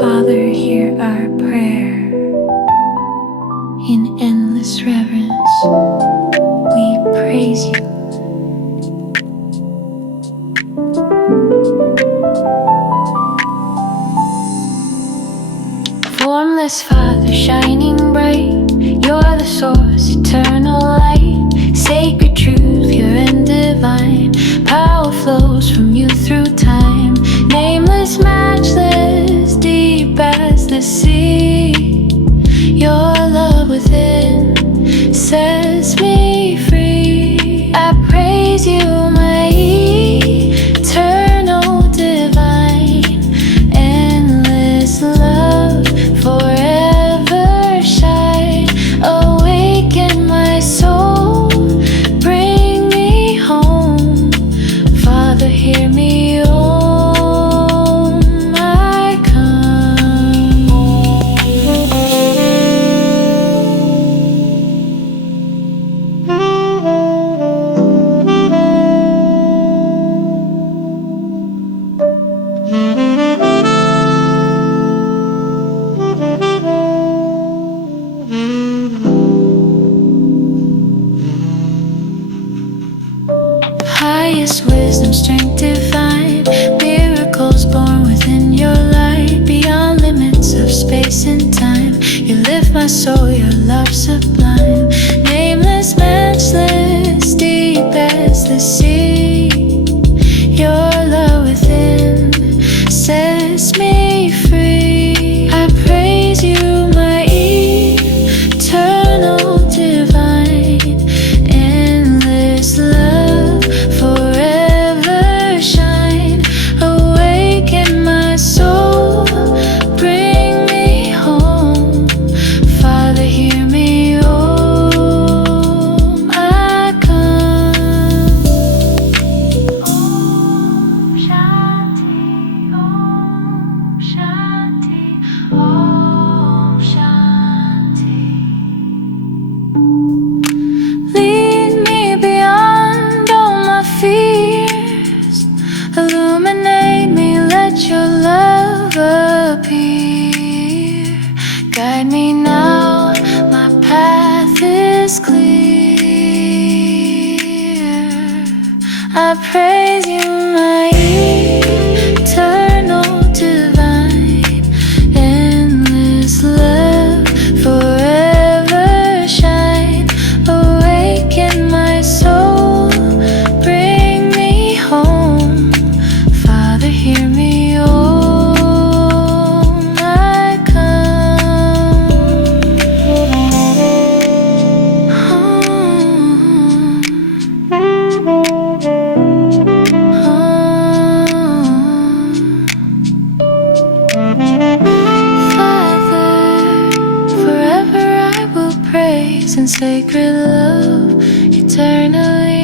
Father, hear our prayer. In endless reverence, we praise you. Formless Father, shining bright, you're the source, eternal light, sacred truth, pure and divine. Power flows from you through time. Nameless, matchless, deep as the sea. Your love within sets me free. I praise you, my eternal divine. Endless love forever shine. Awaken my soul, bring me home. Father, hear me. Highest wisdom, strength divine, miracles born within your light. Beyond limits of space and time, you lift my soul, your love sublime. Nameless, matchless, deep as the sea. Your love within sets me free. I praise you, my eternal divine. Endless love forever shine. Awaken my soul, bring me home. Father, hear me. I come. Om Shanti, Om Shanti, Om Shanti. Lead me beyond all my fears. Illuminate me, let your love appear. Guide me now, my path is clear. I praise you, my eternal divine. Endless love forever shine. Awaken my soul, bring me home. Father, hear me. I come. Father, forever I will praise in sacred love eternally.